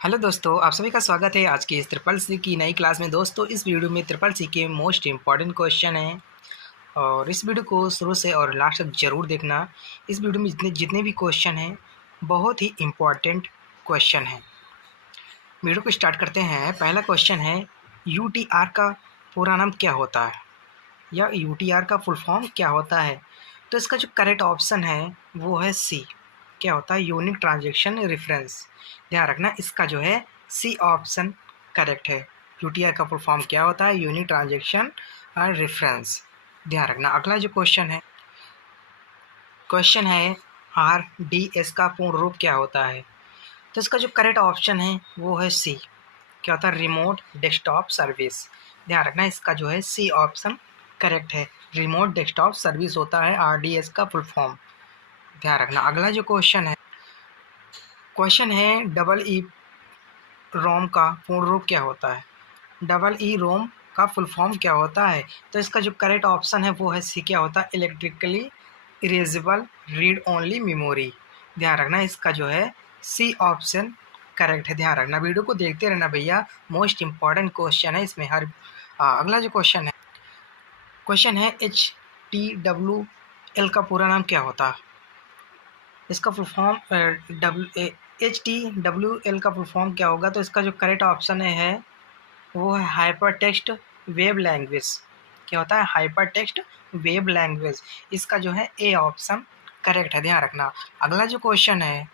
Hello दोस्तों, आप सभी का स्वागत है आज की इस ट्रिपल सी की नई क्लास में। दोस्तों, इस वीडियो में ट्रिपल सी के मोस्ट इम्पॉर्टेंट क्वेश्चन हैं और इस वीडियो को शुरू से और लास्ट तक ज़रूर देखना। इस वीडियो में जितने जितने भी क्वेश्चन हैं बहुत ही इम्पॉर्टेंट क्वेश्चन हैं। वीडियो को स्टार्ट करते हैं। पहला क्वेश्चन है, यूटीआर का पूरा नाम क्या होता है या यूटीआर का फुल फॉर्म क्या होता है? तो इसका जो करेक्ट ऑप्शन है वो है सी। क्या होता है? Unique transaction reference. ध्यान रखना, इसका जो है सी ऑप्शन करेक्ट है। यूटीआर का फुल फॉर्म क्या होता है? Unique transaction reference. ध्यान रखना। अगला जो क्वेश्चन है आरडीएस का पूर्ण रूप क्या होता है? तो इसका जो करेक्ट ऑप्शन है वो है सी। क्या होता है? Remote desktop service. ध्यान रखना, इसका जो है सी ऑप्शन करेक्ट है। रिमोट डेस्कटॉप सर्विस होता है आरडीएस का फुल फॉर्म। ध्यान रखना। अगला जो क्वेश्चन है डबल ई रोम का पूर्ण रूप क्या होता है? डबल ई रोम का फुल फॉर्म क्या होता है? तो इसका जो करेक्ट ऑप्शन है वो है सी। क्या होता है? Electrically erasable read only memory. ध्यान रखना, इसका जो है सी ऑप्शन करेक्ट है। ध्यान रखना, वीडियो को देखते रहना भैया, मोस्ट इम्पॉर्टेंट क्वेश्चन है इसमें हर अगला जो क्वेश्चन है एच टी डब्ल्यू एल का पूरा नाम क्या होता है? इसका full form H T W L का फुल फॉर्म क्या होगा? तो इसका जो करेक्ट ऑप्शन है वो है हाइपर टेक्स्ट वेब लैंग्वेज। क्या होता है? Hyper text web language. इसका जो है ए ऑप्शन करेक्ट है। ध्यान रखना। अगला जो क्वेश्चन है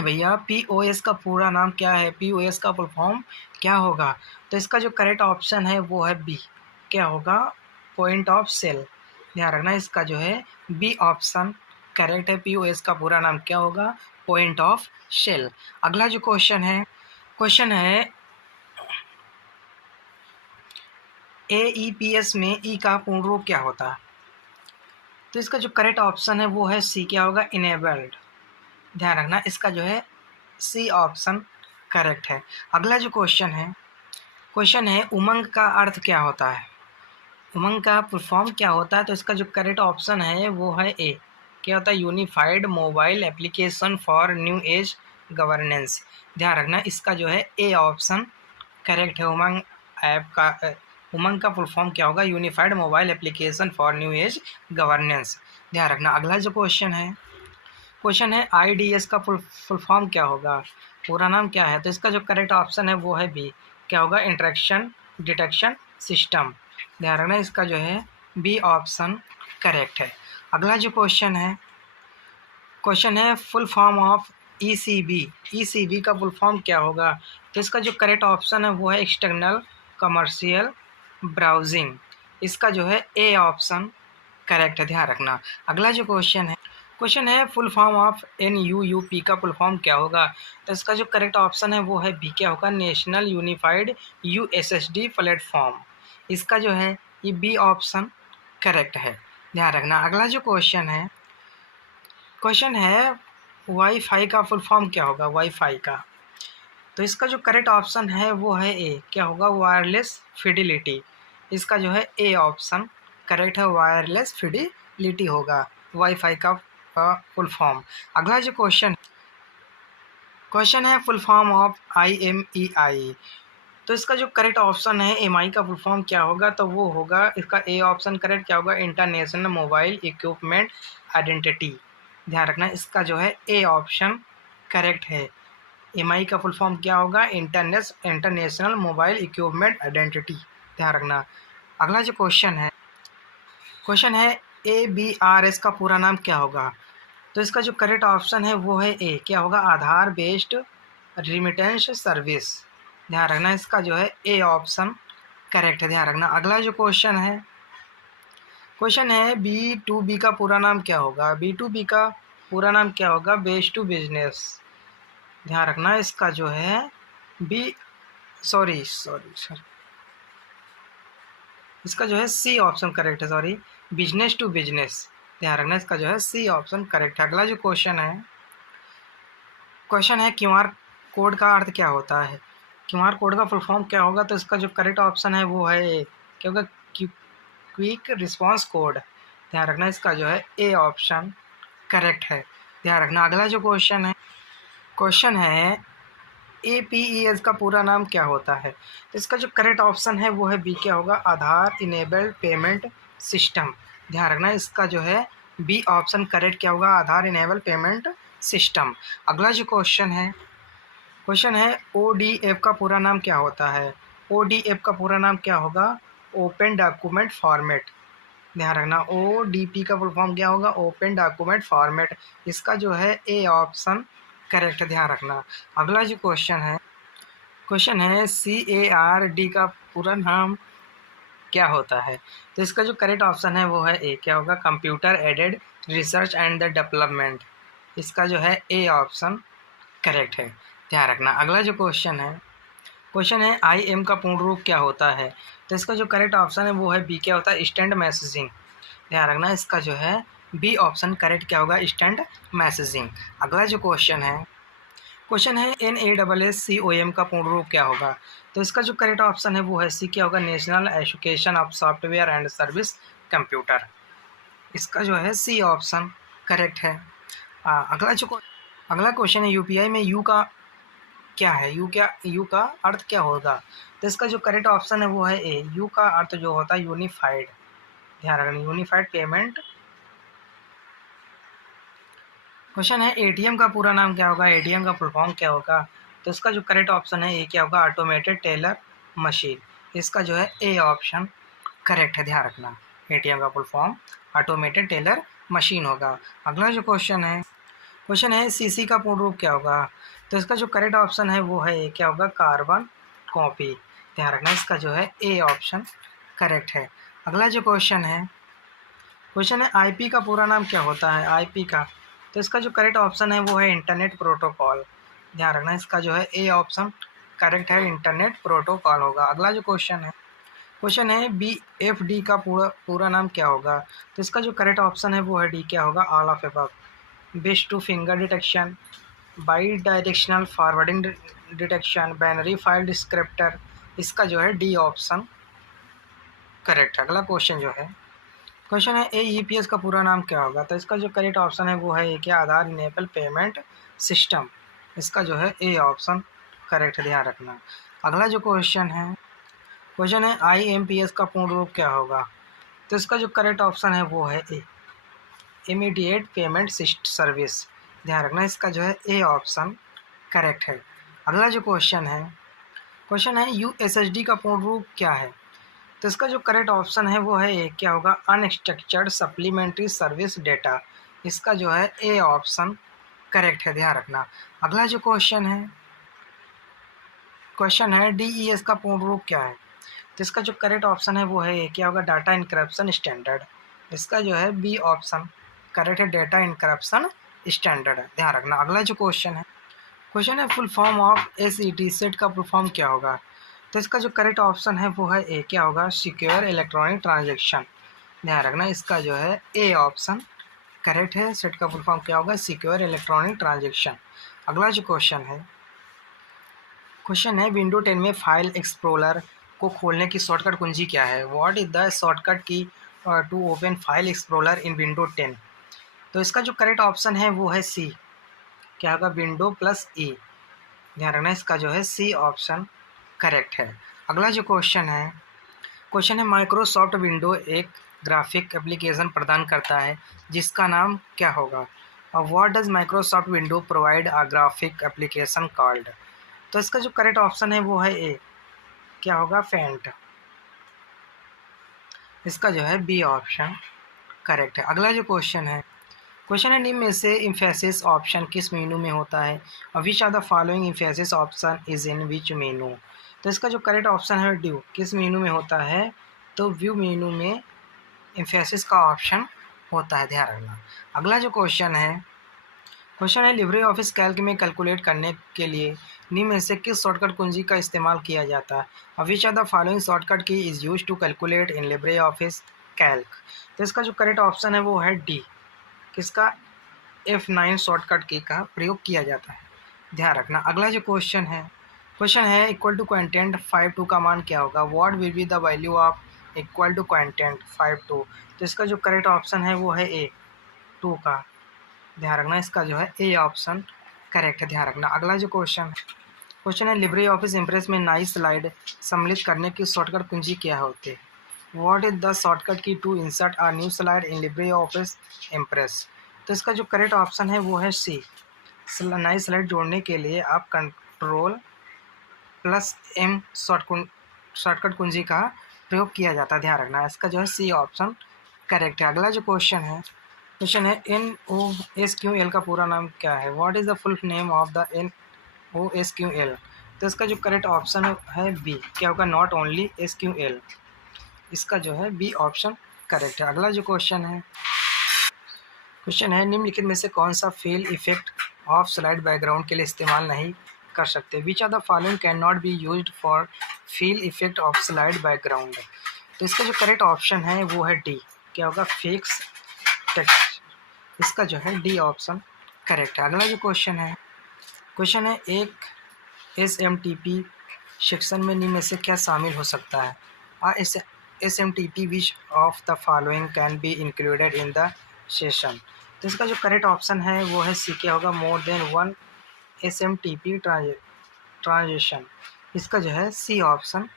भैया, पीओएस का पूरा नाम क्या है? पीओएस का फुल फॉर्म क्या होगा? तो इसका जो करेक्ट ऑप्शन है वो है बी। क्या होगा? Point of sale. ध्यान रखना, इसका जो है बी ऑप्शन करेक्ट है। पीओएस का पूरा नाम क्या होगा? Point of sale. अगला जो क्वेश्चन है एईपीएस में ई का पूर्ण रूप क्या होता है? तो इसका जो करेक्ट ऑप्शन है वो है सी। क्या होगा? इनेबल्ड। ध्यान रखना, इसका जो है सी ऑप्शन करेक्ट है। अगला जो क्वेश्चन है उमंग का अर्थ क्या होता है? उमंग का फुल फॉर्म क्या होता है? तो इसका जो करेक्ट ऑप्शन है वो है ए। क्या होता है? Unified mobile application for new age governance. ध्यान रखना, इसका जो है ए ऑप्शन करेक्ट है। उमंग का फुल फॉर्म क्या होगा? Unified mobile application for new age governance. ध्यान रखना। अगला जो क्वेश्चन है आईडीएस का फुल फॉर्म क्या होगा? पूरा नाम क्या है? तो इसका जो करेक्ट ऑप्शन है वो है बी। क्या होगा? Interaction detection system. ध्यान रखना, इसका जो है बी ऑप्शन करेक्ट है। अगला जो क्वेश्चन है full form of ECB. ECB का फुल फॉर्म क्या होगा? तो इसका जो करेक्ट ऑप्शन है वो है एक्सटर्नल कमर्शियल ब्राउजिंग। इसका जो है ए ऑप्शन करेक्ट है। ध्यान रखना। अगला जो क्वेश्चन है फुल फॉर्म ऑफ एनयूयूपी का फुल फॉर्म क्या होगा? तो इसका जो करेक्ट ऑप्शन है वो है बी। क्या होगा? National unified USSD platform. इसका जो है ये बी ऑप्शन करेक्ट है। ध्यान रखना। अगला जो क्वेश्चन है वाईफाई का फुल फॉर्म क्या होगा? वाईफाई का, तो इसका जो करेक्ट ऑप्शन है वो है ए। क्या होगा? Wireless fidelity. इसका जो है ए ऑप्शन करेक्ट है। वायरलेस फिडिलिटी होगा वाईफाई का फुल फॉर्म। अगला जो क्वेश्चन है फुल फॉर्म ऑफ IMEI। तो इसका जो करेक्ट ऑप्शन है एमआई का फुल फॉर्म क्या होगा? तो वो होगा इसका ए ऑप्शन करेक्ट। क्या होगा? International mobile equipment identity. ध्यान रखना, इसका जो है ए ऑप्शन करेक्ट है। एमआई का फुल फॉर्म क्या होगा? International mobile equipment identity. ध्यान रखना। अगला जो क्वेश्चन है ABRS का पूरा नाम क्या होगा? तो इसका जो करेक्ट ऑप्शन है वो है ए। क्या होगा? आधार बेस्ड रिमिटेंस सर्विस। ध्यान रखना, इसका जो है ए ऑप्शन करेक्ट है। ध्यान रखना। अगला जो क्वेश्चन है B2B का पूरा नाम क्या होगा? B2B का पूरा नाम क्या होगा? Best to business. ध्यान रखना, इसका जो है बी सॉरी सॉरी सॉरी इसका जो है सी ऑप्शन करेक्ट है। Sorry, business to business. ध्यान रखना, इसका जो है सी ऑप्शन करेक्ट है। अगला जो क्वेश्चन है क्यूआर कोड का अर्थ क्या होता है? क्यूआर कोड का फुल फॉर्म क्या होगा? तो इसका जो करेक्ट ऑप्शन है वो है ए। क्या होगा? Quick response code. ध्यान रखना, इसका जो है ए ऑप्शन करेक्ट है। ध्यान रखना। अगला जो क्वेश्चन है APES का पूरा नाम क्या होता है? तो इसका जो करेक्ट ऑप्शन है वो है बी, क्या होगा? आधार इनेबल्ड पेमेंट सिस्टम। ध्यान रखना, इसका जो है बी ऑप्शन करेक्ट क्या होगा? आधार इनेबल पेमेंट सिस्टम। अगला जो क्वेश्चन है ODF का पूरा नाम क्या होता है? ODF का पूरा नाम क्या होगा? Open document format. ध्यान रखना, ODP का फुल फॉर्म क्या होगा? Open document format. इसका जो है ए ऑप्शन करेक्ट है, ध्यान रखना। अगला जो क्वेश्चन है CARD का पूरा नाम क्या होता है? तो इसका जो करेक्ट ऑप्शन है वो है ए, क्या होगा? Computer aided research and the development. इसका जो है ए ऑप्शन करेक्ट है, ध्यान रखना। अगला जो क्वेश्चन है IM का पूर्ण रूप क्या होता है? तो इसका जो करेक्ट ऑप्शन है वो है बी, क्या होता है? Instant messaging. ध्यान रखना, इसका जो है बी ऑप्शन करेक्ट क्या होगा? Instant messaging. अगला जो क्वेश्चन है NASSCOM का पूर्ण रूप क्या होगा? तो इसका जो करेक्ट ऑप्शन है वो है सी, क्या होगा? National education of software and service computer. इसका जो है सी ऑप्शन करेक्ट है। अगला क्वेश्चन है UPI में यू का क्या है? यू का अर्थ क्या होगा? तो इसका जो करेक्ट ऑप्शन है वो है ए, यू का अर्थ जो होता है यूनिफाइड। ध्यान रखना, यूनिफाइड पेमेंट। क्वेश्चन है ATM का पूरा नाम क्या होगा? ATM का फुल फॉर्म क्या होगा? तो इसका जो करेक्ट ऑप्शन है ए, क्या होगा? Automated teller machine. इसका जो है ए ऑप्शन करेक्ट है, ध्यान रखना। ATM का full form automated teller machine होगा। अगला जो क्वेश्चन है CC का पूर्ण रूप क्या होगा? तो इसका जो करेक्ट ऑप्शन है वो है ए, क्या होगा? Carbon copy. ध्यान रखना, इसका जो है ए ऑप्शन करेक्ट है। अगला जो क्वेश्चन है IP का पूरा नाम क्या होता है? IP का, तो इसका जो करेक्ट ऑप्शन है वो है इंटरनेट प्रोटोकॉल। ध्यान रखना, इसका जो है ए ऑप्शन करेक्ट है, इंटरनेट प्रोटोकॉल होगा। अगला जो क्वेश्चन है BFD का पूरा नाम क्या होगा? तो इसका जो करेक्ट ऑप्शन है वो है डी, क्या होगा? All of above. Base two finger detection, by directional forwarding detection, binary file descriptor. इसका जो है डी ऑप्शन करेक्ट है। अगला क्वेश्चन है AEPS का पूरा नाम क्या होगा? तो इसका जो करेक्ट ऑप्शन है वो है ए, क्या? आधार इनेबल पेमेंट सिस्टम। इसका जो है ए ऑप्शन करेक्ट है, ध्यान रखना। अगला जो क्वेश्चन है IMPS का पूर्ण रूप क्या होगा? तो इसका जो करेक्ट ऑप्शन है वो है ए, इमीडिएट पेमेंट सर्विस। ध्यान रखना, इसका जो है ए ऑप्शन करेक्ट है। अगला जो क्वेश्चन है USSD का पूर्ण रूप क्या है? तो इसका जो करेक्ट ऑप्शन है वो है ए, क्या होगा? Unstructured supplementary service data. इसका जो है ए ऑप्शन करेक्ट है, ध्यान रखना। अगला जो क्वेश्चन है DES का पूर्ण रूप क्या है? तो इसका जो करेक्ट ऑप्शन है वो है ए, क्या होगा? Data encryption standard. इसका जो है बी ऑप्शन करेक्ट है, डाटा इनक्रप्शन स्टैंडर्ड, ध्यान रखना। अगला जो क्वेश्चन है full form of SET set का फुल फॉर्म क्या होगा? तो इसका जो करेक्ट ऑप्शन है वो है ए, क्या होगा? Secure electronic transaction. ध्यान रखना, इसका जो है ए ऑप्शन करेक्ट है। सेट का फुल फॉर्म क्या होगा? Secure electronic transaction. अगला जो क्वेश्चन है विंडो 10 में फाइल एक्सप्लोरर को खोलने की शॉर्टकट कुंजी क्या है? What is the shortcut key to open file explorer in window 10? तो इसका जो करेक्ट ऑप्शन है वो है सी, क्या होगा? विंडो प्लस ई। ध्यान रखना, इसका जो है सी ऑप्शन करेक्ट है। अगला जो क्वेश्चन है माइक्रोसॉफ्ट विंडो एक ग्राफिक एप्लीकेशन प्रदान करता है जिसका नाम क्या होगा? और what does Microsoft window provide a graphic application called? तो इसका जो करेक्ट ऑप्शन है वो है ए, क्या होगा? फेंट। इसका जो है बी ऑप्शन करेक्ट है। अगला जो क्वेश्चन है निम्न में से इम्फेसिस ऑप्शन किस मेनू में होता है? और which are the following emphasis option is in which menu? तो इसका जो करेक्ट ऑप्शन है ड्यू, किस मेनू में होता है? तो व्यू मेनू में इम्फेसिस का ऑप्शन होता है, ध्यान रखना। अगला जो क्वेश्चन है लिब्रे ऑफिस कैल्क में कैलकुलेट करने के लिए निम्न में से किस शॉर्टकट कुंजी का इस्तेमाल किया जाता है? और which are the following shortcut key is use to calculate in Libre Office Calc? तो इसका जो करेक्ट ऑप्शन है वो है डी, किसका? F9 शॉर्टकट की का प्रयोग किया जाता है, ध्यान रखना। अगला जो क्वेश्चन है इक्वल टू क्वांटेंट 52 का मान क्या होगा? What will be the value of equal to quotient 52? तो इसका जो करेक्ट ऑप्शन है वो है ए, 2 का, ध्यान रखना। इसका जो है ए ऑप्शन करेक्ट है, ध्यान रखना। अगला जो क्वेश्चन है लिब्रे ऑफिस इम्प्रेस में नई स्लाइड सम्मिलित करने की शॉर्टकट कुंजी क्या होती है? What is the shortcut key to insert a new slide in Libre office Impress? तो इसका जो करेक्ट ऑप्शन है वो है सी। नई स्लाइड जोड़ने के लिए आप कंट्रोल प्लस एम शॉर्टकट कुंजी का प्रयोग किया जाता है, ध्यान रखना। इसका जो है सी ऑप्शन करेक्ट है। अगला जो क्वेश्चन है N O S Q L का पूरा नाम क्या है? What is the full name of the N O S Q L? तो इसका जो करेक्ट ऑप्शन है बी, क्या होगा? Not only S Q L. इसका जो है बी ऑप्शन करेक्ट है। अगला जो क्वेश्चन है निम्नलिखित में से कौन सा fail effect of slide background के लिए इस्तेमाल नहीं कर सकते? Which are the following can not be used for fail effect of slide background? तो इसका जो करेक्ट ऑप्शन है वो है डी, क्या होगा? Fix text. इसका जो है डी ऑप्शन करेक्ट है। अगला जो क्वेश्चन है एक SMTP सेक्शन में निम्न में से क्या शामिल हो सकता है? SMTP which of the following can be included in the session? तो इसका जो करेक्ट ऑप्शन है वो है सी, क्या होगा? More than one SMTP transaction. इसका जो है सी ऑप्शन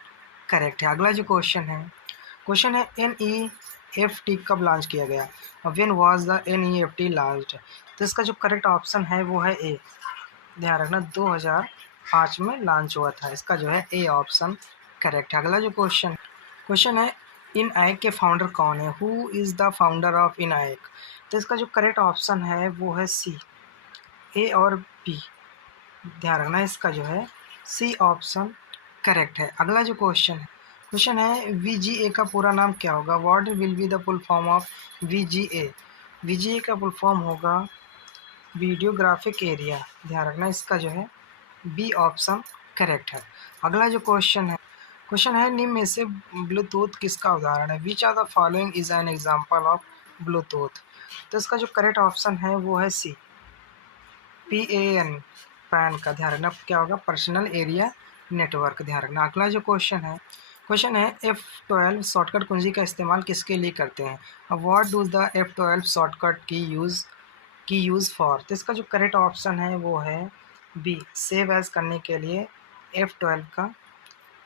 करेक्ट है। अगला जो क्वेश्चन है NEFT कब लॉन्च किया गया? When was the NEFT launched? तो इसका जो करेक्ट ऑप्शन है वो है ए, ध्यान रखना, 2005 में लॉन्च हुआ था। इसका जो है ए ऑप्शन करेक्ट है। अगला जो क्वेश्चन है इनआईक के फाउंडर कौन है? Who is the founder of इनआईक? तो इसका जो करेक्ट ऑप्शन है वो है सी, ए और बी, ध्यान रखना। इसका जो है सी ऑप्शन करेक्ट है। अगला जो क्वेश्चन है VGA का पूरा नाम क्या होगा? What will be the full form of VGA? VGA का फुल फॉर्म होगा वीडियोग्राफिक एरिया, ध्यान रखना। इसका जो है बी ऑप्शन करेक्ट है। अगला जो क्वेश्चन है निम्न में से ब्लूटूथ किसका उदाहरण है? Which are the following is an example of bluetooth? तो इसका जो करेक्ट ऑप्शन है वो है सी, PAN, पैन का, ध्यान रखना, क्या होगा? पर्सनल एरिया नेटवर्क, ध्यान रखना। अगला जो क्वेश्चन है F12 शॉर्टकट कुंजी का इस्तेमाल किसके लिए करते हैं? What do the F12 shortcut की यूज़ फॉर? तो इसका जो करेक्ट ऑप्शन है वो है बी, सेव एज करने के लिए F12 का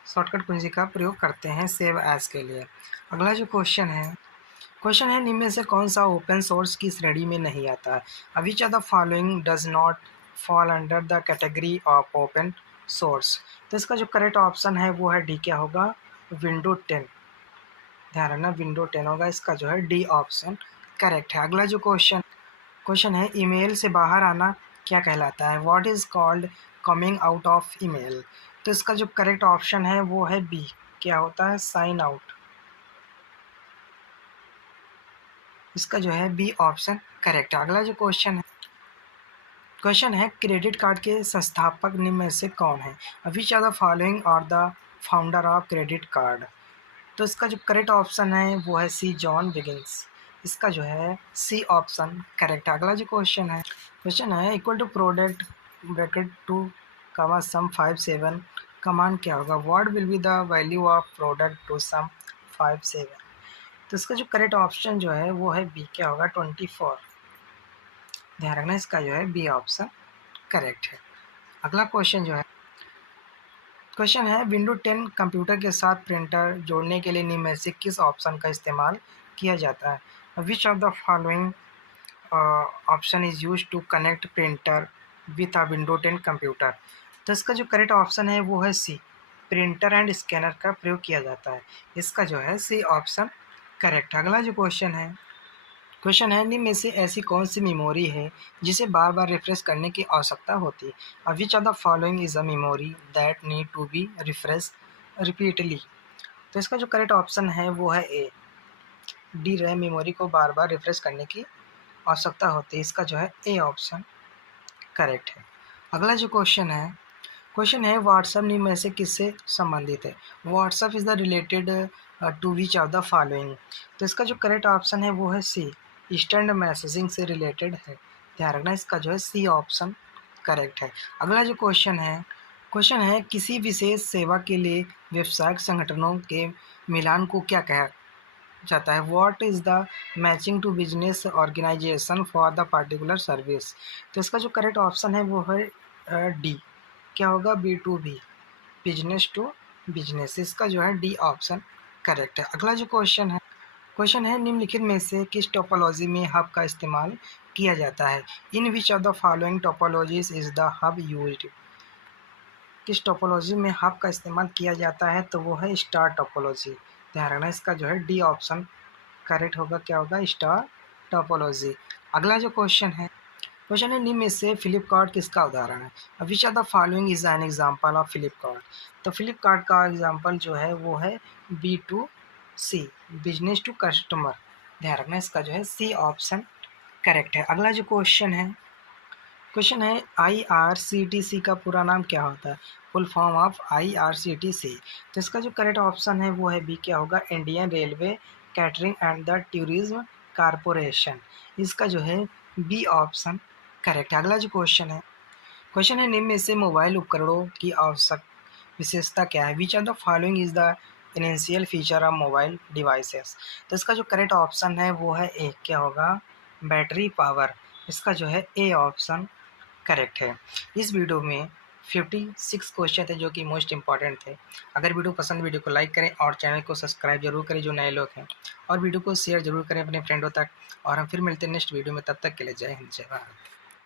शॉर्टकट कुंजी का प्रयोग करते हैं सेव एज के लिए। अगला जो क्वेश्चन है निम्न में से कौन सा ओपन सोर्स की श्रेणी में नहीं आता है? Which are the following does not fall under the category of open source? तो इसका जो करेक्ट ऑप्शन है वो है डी, क्या होगा? विंडो 10, ध्यान रखना, विंडो 10 होगा। इसका जो है डी ऑप्शन करेक्ट है। अगला जो क्वेश्चन है ईमेल से बाहर आना क्या कहलाता है? What is called coming out of email? तो इसका जो करेक्ट ऑप्शन है वो है बी, क्या होता है? Sign out. इसका जो है बी ऑप्शन करेक्ट है। अगला जो क्वेश्चन है क्रेडिट कार्ड के संस्थापक निम्न में से कौन है? विच आर द फॉलोइंग और the founder of credit card? तो इसका जो करेक्ट ऑप्शन है वो है सी, जॉन बिगिंस। इसका जो है सी ऑप्शन करेक्ट है। अगला जो क्वेश्चन है इक्वल टू प्रोडक्ट ब्रैकेट 2 कमा सम 57 कमांड क्या होगा? What will be the value of product to sum 57? तो इसका जो करेक्ट ऑप्शन जो है वो है बी, क्या होगा? 24, ध्यान रखना। इसका जो है बी ऑप्शन करेक्ट है। अगला क्वेश्चन है विंडो 10 कंप्यूटर के साथ प्रिंटर जोड़ने के लिए निम्न में से किस ऑप्शन का इस्तेमाल किया जाता है? Which of the following option is use to connect printer with a window 10 computer? तो इसका जो करेक्ट ऑप्शन है वो है सी, प्रिंटर एंड स्कैनर का प्रयोग किया जाता है। इसका जो है सी ऑप्शन करेक्ट। अगला जो क्वेश्चन है निम्न में से ऐसी कौन सी मेमोरी है जिसे बार बार रिफ्रेश करने की आवश्यकता होती है? Which of the following is a memory that need to be refresh repeatedly? तो इसका जो करेक्ट ऑप्शन है वो है ए, डी, रैम मेमोरी को बार बार रिफ्रेश करने की आवश्यकता होती है। इसका जो है ए ऑप्शन करेक्ट है। अगला जो क्वेश्चन है व्हाट्सएप निम्न में से किससे संबंधित है? WhatsApp is the related to which of the following? तो इसका जो करेक्ट ऑप्शन है वो है सी, इंस्टेंट मैसेजिंग से रिलेटेड है, ध्यान रखना। इसका जो है सी ऑप्शन करेक्ट है। अगला जो क्वेश्चन है किसी विशेष सेवा के लिए व्यावसायिक संगठनों के मिलान को क्या कहा जाता है? What is the matching to business organization for the particular service? तो इसका जो करेक्ट ऑप्शन है वो है डी, क्या होगा, B2B, बिजनेस टू बिजनेस। इसका जो है डी ऑप्शन करेक्ट है। अगला जो क्वेश्चन है निम्नलिखित में से किस टोपोलॉजी में हब का इस्तेमाल किया जाता है? In which of the following topologies is the hub used? किस टोपोलॉजी में हब का इस्तेमाल किया जाता है? तो वो है स्टार टोपोलॉजी। ध्यान रखना, इसका जो है डी ऑप्शन करेक्ट होगा। क्या होगा, स्टार टोपोलॉजी। अगला जो क्वेश्चन है निम्न में से फ्लिपकार्ट किसका उदाहरण है? Which are the following is an example of Flipkart? तो फ्लिपकार्ट का एग्जाम्पल जो है वो है B2C, बिजनेस टू कस्टमर। ध्यान रखना, इसका जो है सी ऑप्शन करेक्ट है। अगला जो क्वेश्चन है IRCTC का पूरा नाम क्या होता है? Full form of IRCTC। तो इसका जो करेक्ट ऑप्शन है वो है बी, क्या होगा, Indian railway catering and the tourism corporation. इसका जो है बी ऑप्शन करेक्ट है। अगला जो क्वेश्चन है निम्न में से मोबाइल उपकरणों की आवश्यक विशेषता क्या है? Which are the following is the essential feature of mobile devices? तो इसका जो करेक्ट ऑप्शन है वो है ए, क्या होगा, बैटरी पावर। इसका जो है ए ऑप्शन करेक्ट है। इस वीडियो में 56 क्वेश्चन थे जो कि मोस्ट इंपॉर्टेंट थे। अगर वीडियो को लाइक करें और चैनल को सब्सक्राइब जरूर करें जो नए लोग हैं, और वीडियो को शेयर जरूर करें अपने फ्रेंडों तक। और हम फिर मिलते हैं नेक्स्ट वीडियो में, तब तक के लिए जय हिंद, जय भारत।